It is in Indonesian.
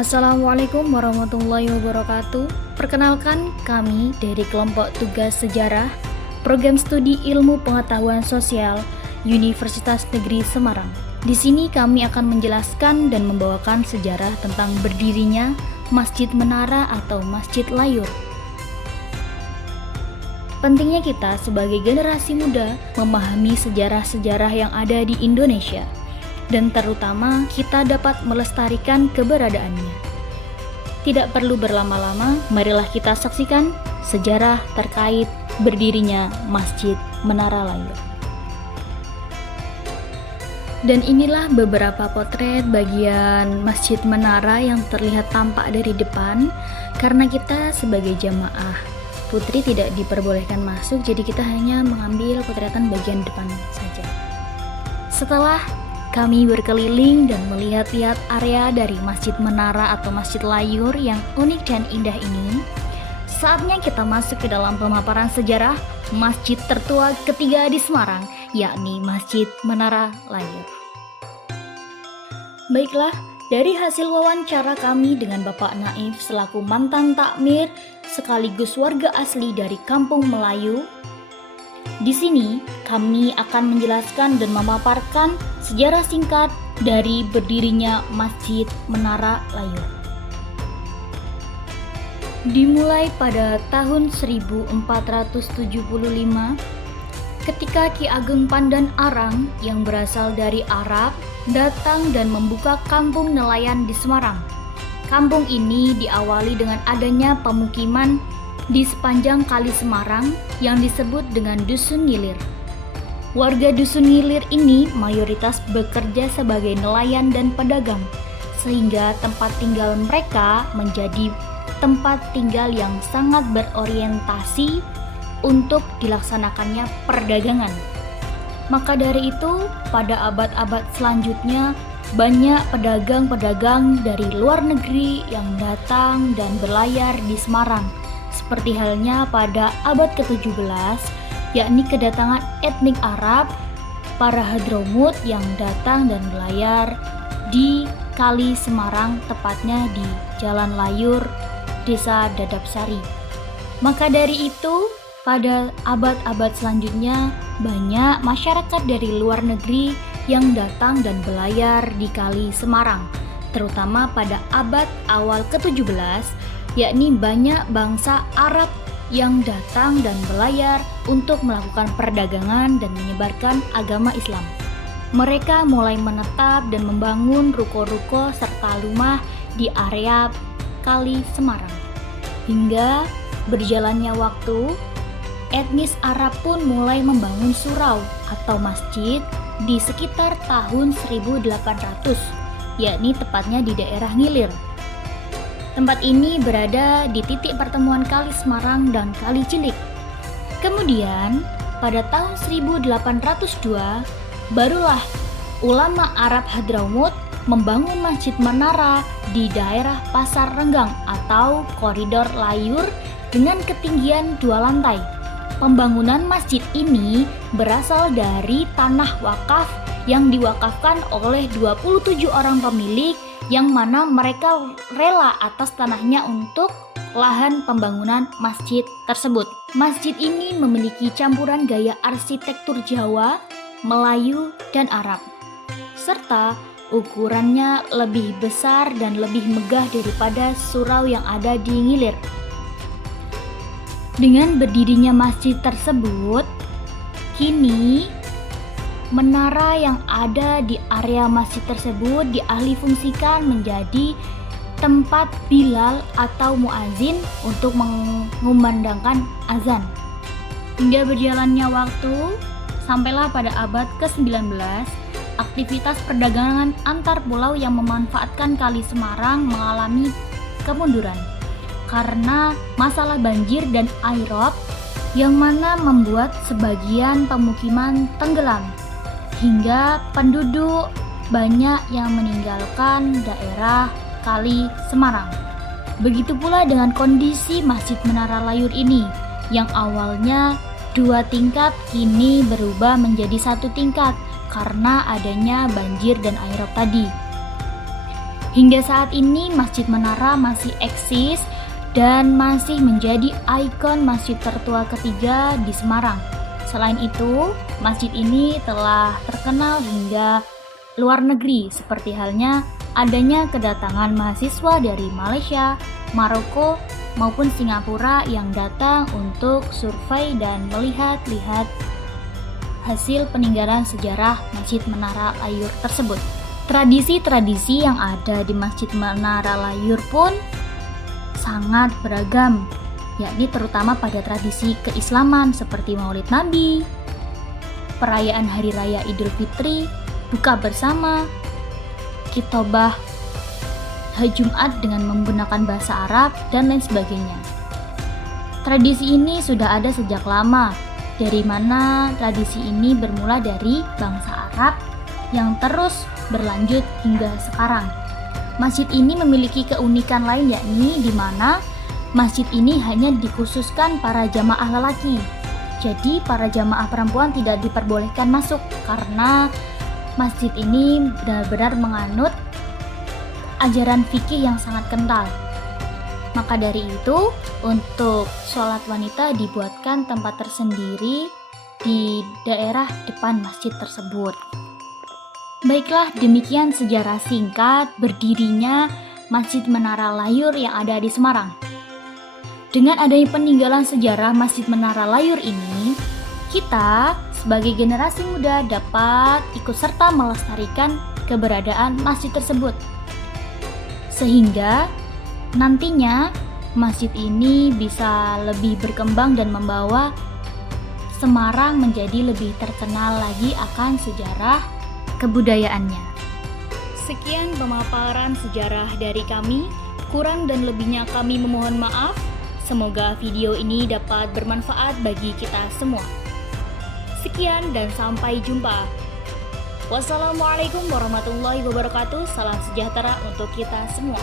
Assalamualaikum warahmatullahi wabarakatuh. Perkenalkan, kami dari kelompok tugas sejarah Program Studi Ilmu Pengetahuan Sosial Universitas Negeri Semarang. Di sini kami akan menjelaskan dan membawakan sejarah tentang berdirinya Masjid Menara atau Masjid Layur. Pentingnya kita sebagai generasi muda memahami sejarah-sejarah yang ada di Indonesia, dan terutama kita dapat melestarikan keberadaannya. Tidak perlu berlama-lama, marilah kita saksikan sejarah terkait berdirinya Masjid Menara Layur. Dan inilah beberapa potret bagian Masjid Menara yang terlihat tampak dari depan, karena kita sebagai jamaah putri tidak diperbolehkan masuk, jadi kita hanya mengambil potretan bagian depan saja. Setelah kami berkeliling dan melihat-lihat area dari Masjid Menara atau Masjid Layur yang unik dan indah ini, saatnya kita masuk ke dalam pemaparan sejarah masjid tertua ketiga di Semarang, yakni Masjid Menara Layur. Baiklah, dari hasil wawancara kami dengan Bapak Naif selaku mantan takmir sekaligus warga asli dari Kampung Melayu, di sini kami akan menjelaskan dan memaparkan sejarah singkat dari berdirinya Masjid Menara Layur. Dimulai pada tahun 1475, ketika Ki Ageng Pandan Arang yang berasal dari Arab datang dan membuka kampung nelayan di Semarang. Kampung ini diawali dengan adanya pemukiman di sepanjang Kali Semarang yang disebut dengan Dusun Ngilir. Warga Dusun Ngilir ini mayoritas bekerja sebagai nelayan dan pedagang, sehingga tempat tinggal mereka menjadi tempat tinggal yang sangat berorientasi untuk dilaksanakannya perdagangan. Maka dari itu, pada abad-abad selanjutnya banyak pedagang-pedagang dari luar negeri yang datang dan berlayar di Semarang. Seperti halnya pada abad ke-17, yakni kedatangan etnik Arab, para Hadramut yang datang dan berlayar di Kali Semarang, tepatnya di Jalan Layur, Desa Dadapsari. Maka dari itu, pada abad-abad selanjutnya, banyak masyarakat dari luar negeri yang datang dan berlayar di Kali Semarang, terutama pada abad awal ke-17, yakni banyak bangsa Arab yang datang dan berlayar untuk melakukan perdagangan dan menyebarkan agama Islam. Mereka mulai menetap dan membangun ruko-ruko serta rumah di area Kali Semarang. Hingga berjalannya waktu, etnis Arab pun mulai membangun surau atau masjid di sekitar tahun 1800, yakni tepatnya di daerah Ngilir. Tempat ini berada di titik pertemuan Kali Semarang dan Kali Cilik. Kemudian, pada tahun 1802, barulah ulama Arab Hadramut membangun Masjid Menara di daerah Pasar Renggang atau Koridor Layur dengan ketinggian 2 lantai. Pembangunan masjid ini berasal dari tanah wakaf yang diwakafkan oleh 27 orang pemilik, yang mana mereka rela atas tanahnya untuk lahan pembangunan masjid tersebut. Masjid ini memiliki campuran gaya arsitektur Jawa, Melayu, dan Arab, serta ukurannya lebih besar dan lebih megah daripada surau yang ada di Ngilir. Dengan berdirinya masjid tersebut, kini menara yang ada di area masjid tersebut dialihfungsikan menjadi tempat bilal atau muazin untuk mengumandangkan azan. Hingga berjalannya waktu, sampailah pada abad ke-19, aktivitas perdagangan antar pulau yang memanfaatkan Kali Semarang mengalami kemunduran karena masalah banjir dan airop, yang mana membuat sebagian pemukiman tenggelam, hingga penduduk banyak yang meninggalkan daerah Kali Semarang. Begitu pula dengan kondisi Masjid Menara Layur ini, yang awalnya 2 tingkat kini berubah menjadi 1 tingkat karena adanya banjir dan airop tadi. Hingga saat ini Masjid Menara masih eksis dan masih menjadi ikon masjid tertua ketiga di Semarang. Selain itu, masjid ini telah terkenal hingga luar negeri, seperti halnya adanya kedatangan mahasiswa dari Malaysia, Maroko, maupun Singapura yang datang untuk survei dan melihat-lihat hasil peninggalan sejarah Masjid Menara Layur tersebut. Tradisi-tradisi yang ada di Masjid Menara Layur pun sangat beragam, yakni terutama pada tradisi keislaman seperti Maulid Nabi, perayaan Hari Raya Idul Fitri, buka bersama, khitbah hari Jumat dengan menggunakan bahasa Arab, dan lain sebagainya. Tradisi ini sudah ada sejak lama, dari mana tradisi ini bermula dari bangsa Arab yang terus berlanjut hingga sekarang. Masjid ini memiliki keunikan lain, yakni di mana masjid ini hanya dikhususkan para jamaah lelaki. Jadi para jamaah perempuan tidak diperbolehkan masuk karena masjid ini benar-benar menganut ajaran fikih yang sangat kental. Maka dari itu, untuk sholat wanita dibuatkan tempat tersendiri di daerah depan masjid tersebut. Baiklah, demikian sejarah singkat berdirinya Masjid Menara Layur yang ada di Semarang. Dengan adanya peninggalan sejarah Masjid Menara Layur ini, kita sebagai generasi muda dapat ikut serta melestarikan keberadaan masjid tersebut. Sehingga nantinya masjid ini bisa lebih berkembang dan membawa Semarang menjadi lebih terkenal lagi akan sejarah kebudayaannya. Sekian pemaparan sejarah dari kami. Kurang dan lebihnya kami memohon maaf. Semoga video ini dapat bermanfaat bagi kita semua. Sekian dan sampai jumpa. Wassalamualaikum warahmatullahi wabarakatuh. Salam sejahtera untuk kita semua.